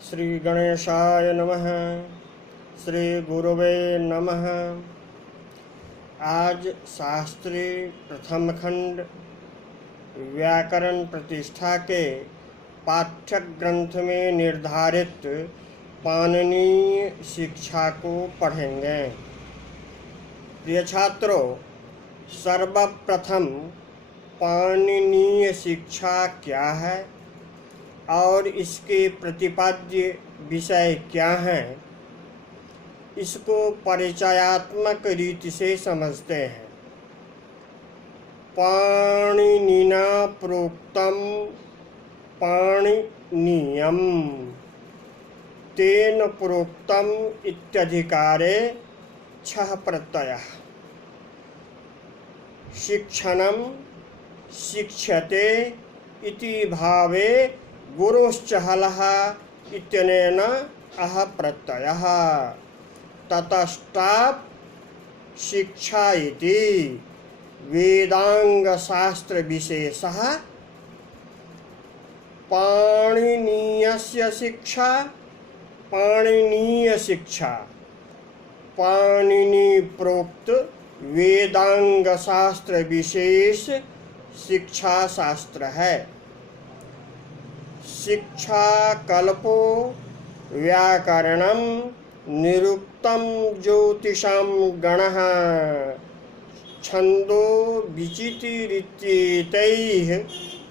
श्री गणेशाय नमः। श्री गुरुवे नमः। आज शास्त्री प्रथम खंड व्याकरण प्रतिष्ठा के पाठ्य ग्रंथ में निर्धारित पाणिनीय शिक्षा को पढ़ेंगे। प्रिय छात्रों, सर्वप्रथम पाणिनीय शिक्षा क्या है और इसके प्रतिपाद्य विषय क्या हैं, इसको परिचयात्मक रीति से समझते हैं। पाणिनिना प्रोक्तम पाणिनीयम तेन प्रोक्तम इत्यधिकारे छः प्रत्ययः। शिक्षणं शिक्ष्यते इति भावे गुरुश्च हलः इत्यनेन अह प्रत्ययः। ततस्तात् शिक्षा इति वेदांगशास्त्र विशेषः। पाणिनीयस्य शिक्षा पाणिनीय शिक्षा पाणिनि प्रोक्त वेदांग शास्त्र विशेष शिक्षा शास्त्र है। शिक्षा कल्पो व्याकरणं निरुक्तं ज्योतिषां गणः छंदो विचितिरित्येतैः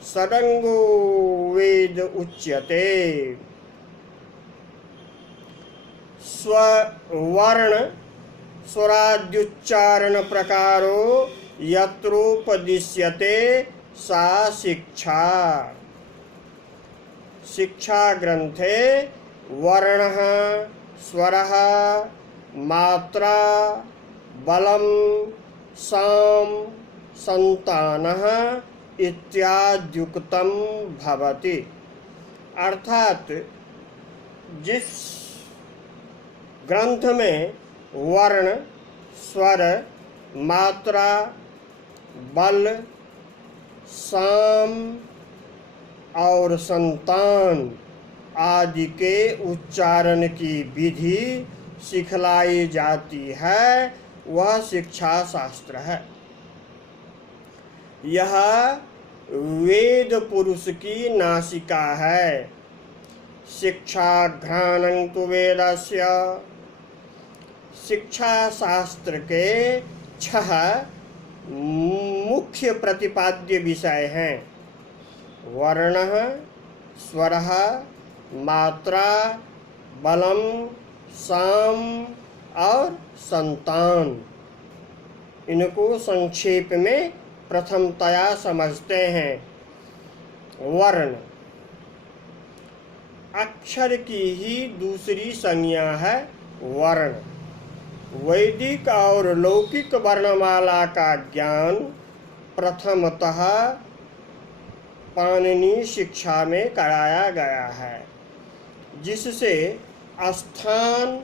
षडंगो वेद उच्यते। स्वर्ण स्वराद्युच्चारण प्रकारो यत्रोपदिश्यते सा शिक्षा। शिक्षा ग्रंथे वर्णः स्वरः मात्रा बलम साम संतानः इत्याद्युक्तम भवति। अर्थात जिस ग्रंथ में वर्ण स्वर मात्रा बल साम और संतान आदि के उच्चारण की विधि सिखलाई जाती है, वह शिक्षा शास्त्र है। यह वेद पुरुष की नासिका है। शिक्षा घ्राणं तु वेदस्य। शिक्षा शास्त्र के छह मुख्य प्रतिपाद्य विषय हैं: वर्णः स्वरः मात्रा बलम साम और संतान। इनको संक्षेप में प्रथमतया समझते हैं। वर्ण अक्षर की ही दूसरी संज्ञा है वर्ण। वैदिक और लौकिक वर्णमाला का ज्ञान प्रथमतः पाणिनि शिक्षा में कराया गया है, जिससे स्थान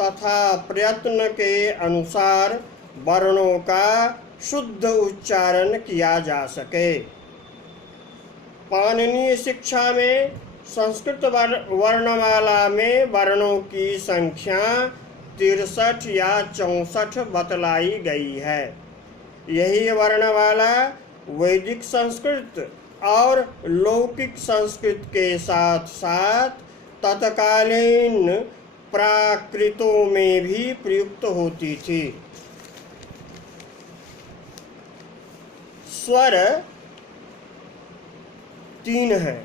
तथा प्रयत्न के अनुसार वर्णों का शुद्ध उच्चारण किया जा सके। पाणिनि शिक्षा में संस्कृत वर्णमाला में वर्णों की संख्या 63 या 64 बतलाई गई है। यही वर्णमाला वैदिक संस्कृत और लौकिक संस्कृत के साथ साथ तत्कालीन प्राकृतों में भी प्रयुक्त होती थी। स्वर 3 हैं: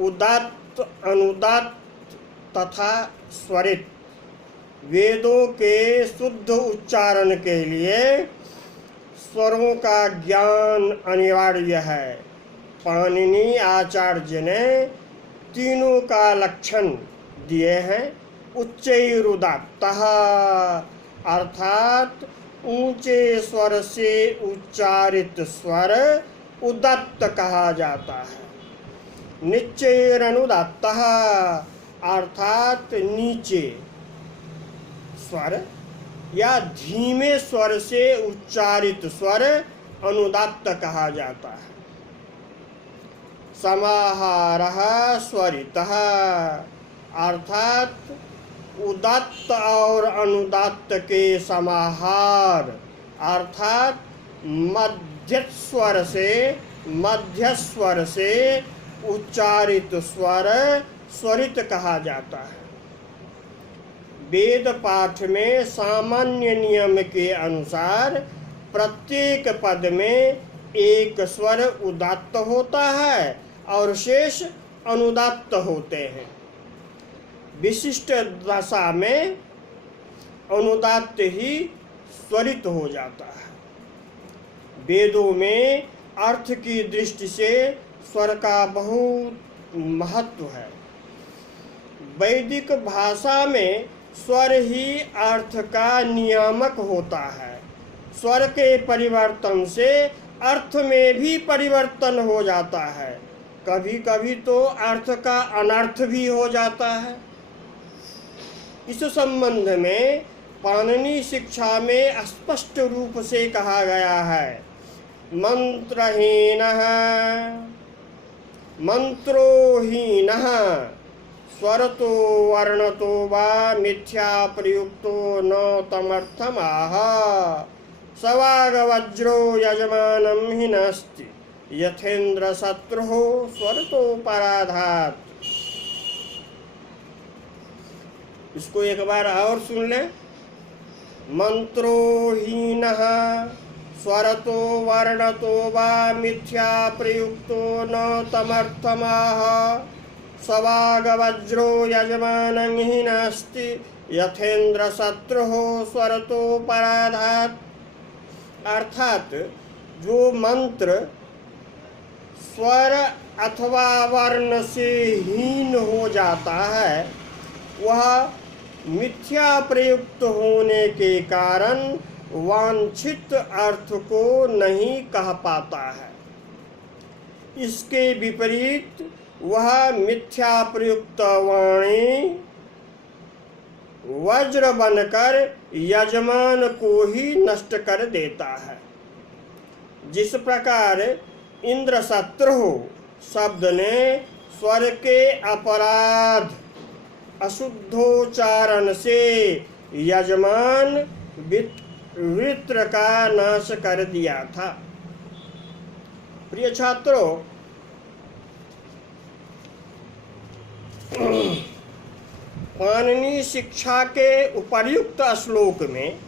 उदात्त, अनुदात्त तथा स्वरित। वेदों के शुद्ध उच्चारण के लिए स्वरों का ज्ञान अनिवार्य है। पाणिनि आचार्य ने तीनों का लक्षण दिए हैं। उच्चैरुदात्तः अर्थात ऊंचे स्वर से उच्चारित स्वर उदात्त कहा जाता है। निच्चैरनुदात्तः अर्थात नीचे स्वर या धीमे स्वर से उच्चारित स्वर अनुदात्त कहा जाता है। समाहारः स्वरितः अर्थात उदात्त और अनुदात्त के समाहार, अर्थात मध्य स्वर से उच्चारित स्वर स्वरित कहा जाता है। वेद पाठ में सामान्य नियम के अनुसार प्रत्येक पद में एक स्वर उदात्त होता है और शेष अनुदात्त होते हैं। विशिष्ट दशा में अनुदात्त ही स्वरित हो जाता है। वेदों में अर्थ की दृष्टि से स्वर का बहुत महत्व है। वैदिक भाषा में स्वर ही अर्थ का नियामक होता है। स्वर के परिवर्तन से अर्थ में भी परिवर्तन हो जाता है। कभी कभी तो अर्थ का अनर्थ भी हो जाता है। इस संबंध में पाणिनि शिक्षा में स्पष्ट रूप से कहा गया है, मंत्रहीनः मंत्रोहीनः स्वरतो वर्णतो वा मिथ्या प्रयुक्तो न तमर्थमाह सवागवज्रो यजमानं हि नास्ति यथेन्द्र शत्रुः स्वरतो पराधात्। इसको एक बार और सुन ले। मंत्रोहीनः स्वरतो वर्णतो वा मिथ्या प्रयुक्तो न तमर्थमाह सवागवज्रो यजमानं हि नास्ति यथेन्द्र शत्रुः स्वरतो पराधात्। अर्थात जो मंत्र स्वर अथवा वर्ण से हीन हो जाता है वह मिथ्या प्रयुक्त होने के कारण वांछित अर्थ को नहीं कह पाता है। इसके विपरीत वह मिथ्या प्रयुक्त वाणी वज्र बनकर यजमान को ही नष्ट कर देता है। जिस प्रकार इंद्रशत्रु शब्द ने स्वर के अपराध अशुद्धोच्चारण से यजमान वृत्र का नाश कर दिया था। प्रिय छात्रों, पाणिनि शिक्षा के उपर्युक्त श्लोक में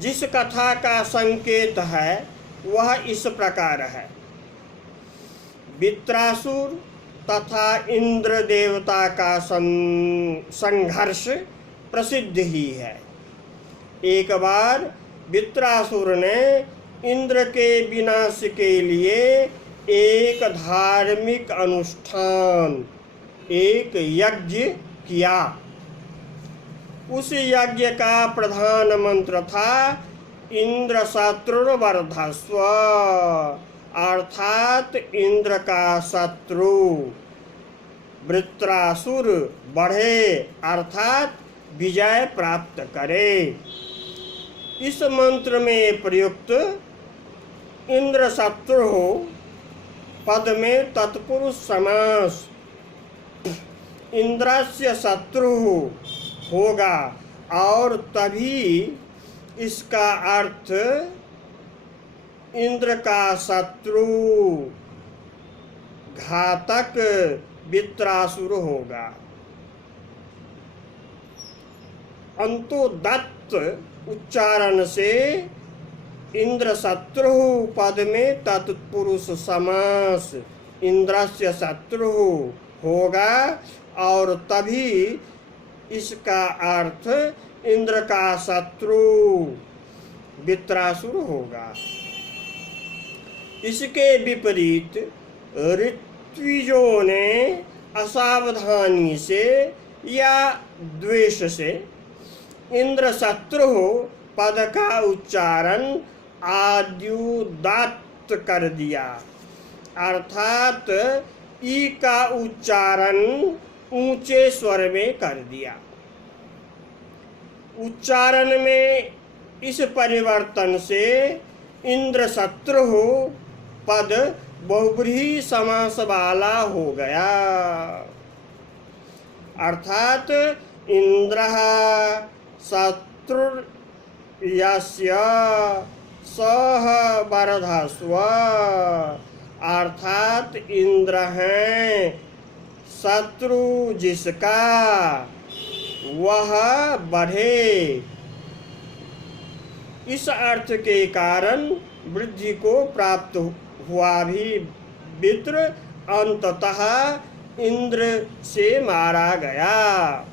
जिस कथा का संकेत है वह इस प्रकार है। वृत्रासुर तथा इंद्र देवता का संघर्ष प्रसिद्ध ही है। एक बार वृत्रासुर ने इंद्र के विनाश के लिए एक धार्मिक अनुष्ठान, एक यज्ञ किया। उस यज्ञ का प्रधान मंत्र था इंद्र शत्रुर्वर्धस्व, अर्थात इंद्र का शत्रु वृत्रासुर बढ़े, अर्थात विजय प्राप्त करे। इस मंत्र में प्रयुक्त इंद्र शत्रु पद में तत्पुरुष समास इंद्रस्य शत्रु होगा और तभी इसका अर्थ इंद्र का शत्रु घातक वृत्रासुर होगा। अंतोदत्त उच्चारण से इंद्र शत्रु पद में तत्पुरुष समास इंद्रस्य शत्रु होगा और तभी इसका अर्थ इंद्र का शत्रु वृत्रासुर होगा। इसके विपरीत ऋत्विजों ने असावधानी से या द्वेष से इंद्र शत्रु पद का उच्चारण आद्युदात्त कर दिया, अर्थात ई का उच्चारण ऊंचे स्वर में कर दिया। उच्चारण में इस परिवर्तन से इंद्र शत्रु पद बहुब्रीहि समास वाला हो गया। अर्थात इंद्रः शत्रुर्यस्य सह वर्धस्व, अर्थात इंद्र हैं शत्रु जिसका वह बढ़े। इस अर्थ के कारण वृद्धि को प्राप्त हुआ भी वित्र अंततः इंद्र से मारा गया।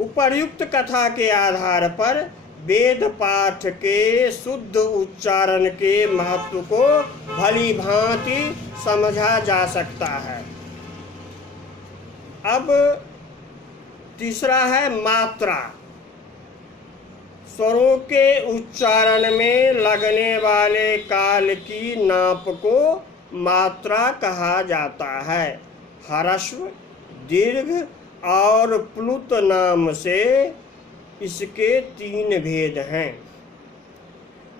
उपर्युक्त कथा के आधार पर वेद पाठ के शुद्ध उच्चारण के महत्व को भली भांति समझा जा सकता है। अब तीसरा है मात्रा। स्वरों के उच्चारण में लगने वाले काल की नाप को मात्रा कहा जाता है। ह्रस्व, दीर्घ और प्लुत नाम से इसके 3 भेद हैं,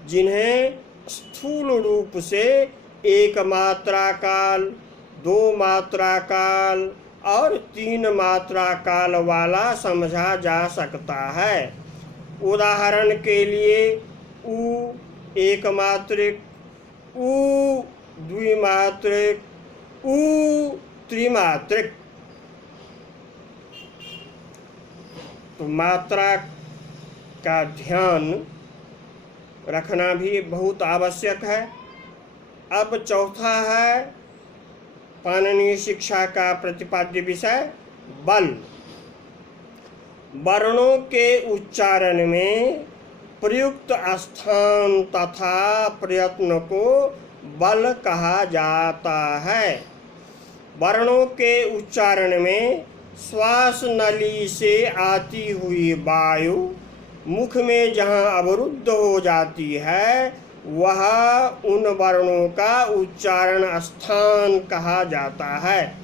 जिन्हें स्थूल रूप से 1 मात्रा काल, 2 मात्रा काल और 3 मात्रा काल वाला समझा जा सकता है। उदाहरण के लिए उ एक मात्रिक, उ द्विमात्रिक, उ त्रिमात्रिक। तो मात्रा का ध्यान रखना भी बहुत आवश्यक है। अब चौथा है पाणिनीय शिक्षा का प्रतिपाद्य विषय बल। वर्णों के उच्चारण में प्रयुक्त स्थान तथा प्रयत्न को बल कहा जाता है। वर्णों के उच्चारण में श्वास नली से आती हुई वायु मुख में जहाँ अवरुद्ध हो जाती है, वह उन वर्णों का उच्चारण स्थान कहा जाता है।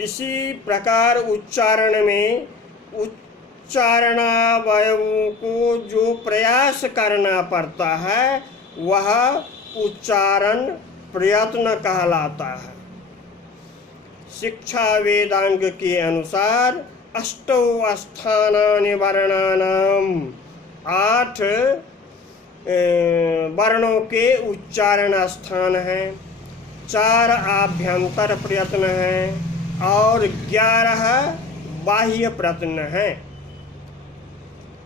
इसी प्रकार उच्चारण में उच्चारणावयवों को जो प्रयास करना पड़ता है, वह उच्चारण प्रयत्न कहलाता है। शिक्षा वेदांग के अनुसार 8 स्थानानि वर्णानाम, 8 वर्णों के उच्चारण स्थान हैं, 4 आभ्यंतर प्रयत्न हैं और 11 बाह्य प्रयत्न हैं।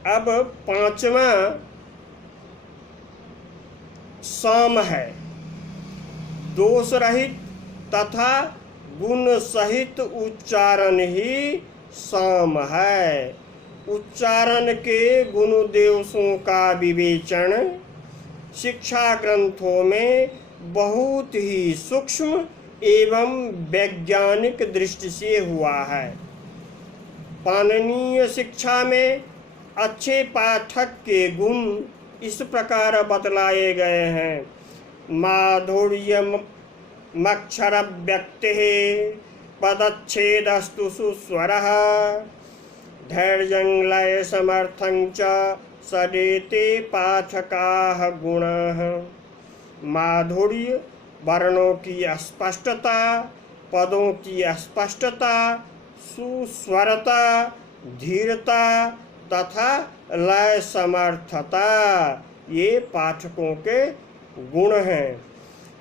अब 5वां साम है। दोष रहित तथा गुण सहित उच्चारण ही साम है। उच्चारण के गुण दोषों का विवेचन शिक्षा ग्रंथों में बहुत ही सूक्ष्म एवं वैज्ञानिक दृष्टि से हुआ है। पाणिनीय शिक्षा में अच्छे पाठक के गुण इस प्रकार बतलाए गए हैं। माधुर्यमक्षर व्यक्तिः पदच्छेदस्तु सुस्वरः धैर्यं लय समर्थं च सदेते पाठकाः गुणाः। माधुर्य वर्णों की स्पष्टता, पदों की स्पष्टता, सुस्वरता, धीरता तथा लय समर्थता ये पाठकों के गुण हैं।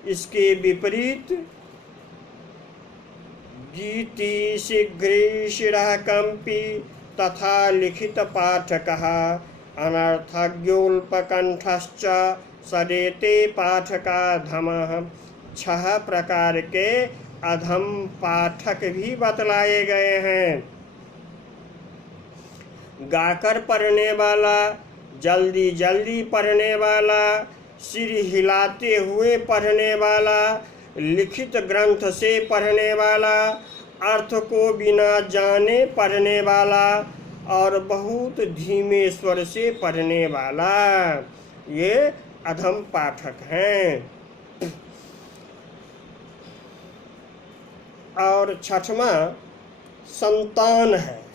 इसके विपरीत गीति शीघ्री शिरः कंपी तथा लिखित पाठकः अनर्थज्ञोल्पकंठश्च सदेते पाठका धमः। 6 प्रकार के अधम पाठक भी बतलाए गए हैं। गाकर पढ़ने वाला, जल्दी जल्दी पढ़ने वाला, सिर हिलाते हुए पढ़ने वाला, लिखित ग्रंथ से पढ़ने वाला, अर्थ को बिना जाने पढ़ने वाला और बहुत धीमे स्वर से पढ़ने वाला, ये अधम पाठक हैं। और 6वां संतान है।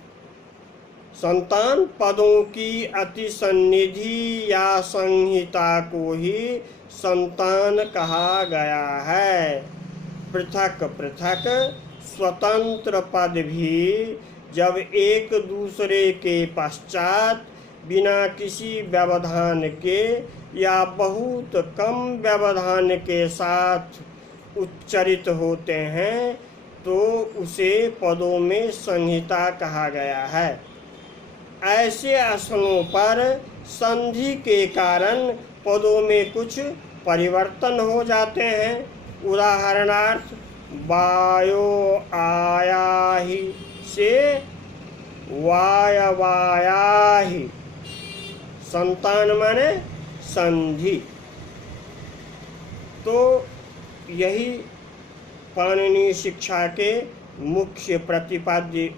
संतान पदों की अति सन्निधि या संहिता को ही संतान कहा गया है। पृथक पृथक स्वतंत्र पद भी जब एक दूसरे के पश्चात बिना किसी व्यवधान के या बहुत कम व्यवधान के साथ उच्चरित होते हैं तो उसे पदों में संहिता कहा गया है। ऐसे स्थलों पर संधि के कारण पदों में कुछ परिवर्तन हो जाते हैं। उदाहरणार्थ वायो आयाहि से वायवायाहि, संतान माने संधि। तो यही पाणिनि शिक्षा के मुख्य प्रतिपाद्य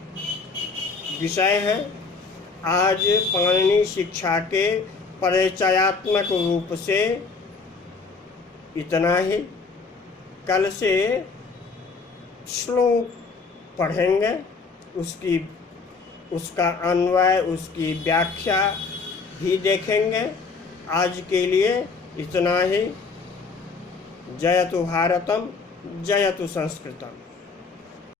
विषय हैं। आज पाणिनि शिक्षा के परिचयात्मक रूप से इतना ही। कल से श्लोक पढ़ेंगे, उसका अन्वय, उसकी व्याख्या भी देखेंगे। आज के लिए इतना ही। जयतु भारतम, जयतु संस्कृतम।